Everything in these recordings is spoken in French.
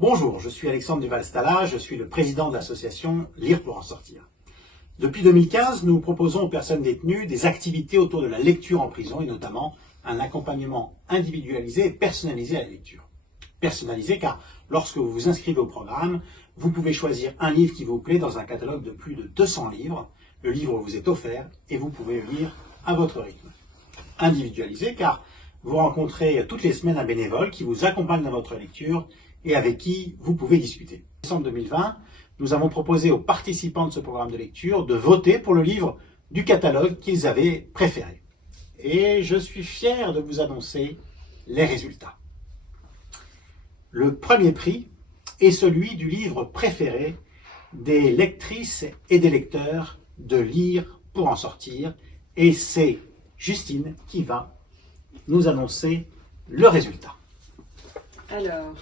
Bonjour, je suis Alexandre Duval-Stala, je suis le président de l'association Lire pour en sortir. Depuis 2015, nous proposons aux personnes détenues des activités autour de la lecture en prison et notamment un accompagnement individualisé et personnalisé à la lecture. Personnalisé car lorsque vous vous inscrivez au programme, vous pouvez choisir un livre qui vous plaît dans un catalogue de plus de 200 livres. Le livre vous est offert et vous pouvez le lire à votre rythme. Individualisé car vous rencontrez toutes les semaines un bénévole qui vous accompagne dans votre lecture et avec qui vous pouvez discuter. En décembre 2020, nous avons proposé aux participants de ce programme de lecture de voter pour le livre du catalogue qu'ils avaient préféré. Et je suis fier de vous annoncer les résultats. Le premier prix est celui du livre préféré des lectrices et des lecteurs de Lire pour en sortir. Et c'est Justine qui va nous annoncer le résultat. Alors,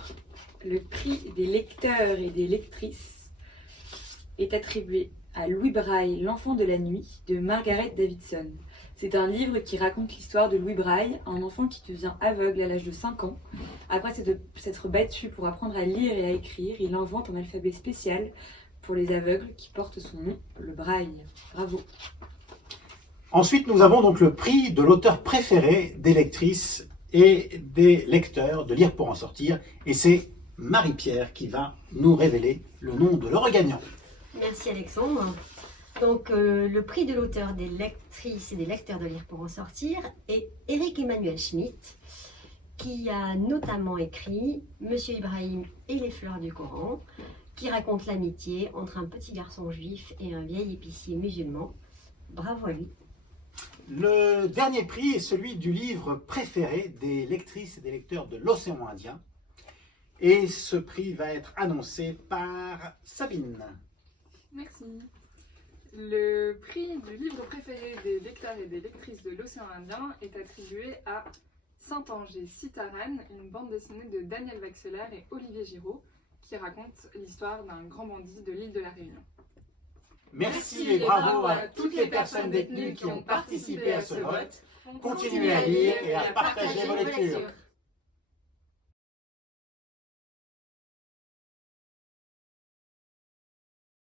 le prix des lecteurs et des lectrices est attribué à Louis Braille, L'enfant de la nuit, de Margaret Davidson. C'est un livre qui raconte l'histoire de Louis Braille, un enfant qui devient aveugle à l'âge de 5 ans. Après s'être battu pour apprendre à lire et à écrire, il invente un alphabet spécial pour les aveugles qui porte son nom, le Braille. Bravo. Ensuite, nous avons donc le prix de l'auteur préféré des lectrices et des lecteurs de Lire pour en sortir. Et c'est Marie-Pierre qui va nous révéler le nom de l'heureux gagnant. Merci Alexandre. Donc le prix de l'auteur des lectrices et des lecteurs de Lire pour en sortir est Éric Emmanuel Schmitt, qui a notamment écrit Monsieur Ibrahim et les fleurs du Coran, qui raconte l'amitié entre un petit garçon juif et un vieil épicier musulman. Bravo à lui. Le dernier prix est celui du livre préféré des lectrices et des lecteurs de l'océan Indien. Et ce prix va être annoncé par Sabine. Merci. Le prix du livre préféré des lecteurs et des lectrices de l'océan Indien est attribué à Saint-Angers Sitaran, une bande dessinée de Daniel Vaxelaire et Olivier Giraud, qui raconte l'histoire d'un grand bandit de l'île de la Réunion. Merci et bravo à toutes les personnes détenues qui ont participé à ce vote. Continuez à lire et à partager vos lectures.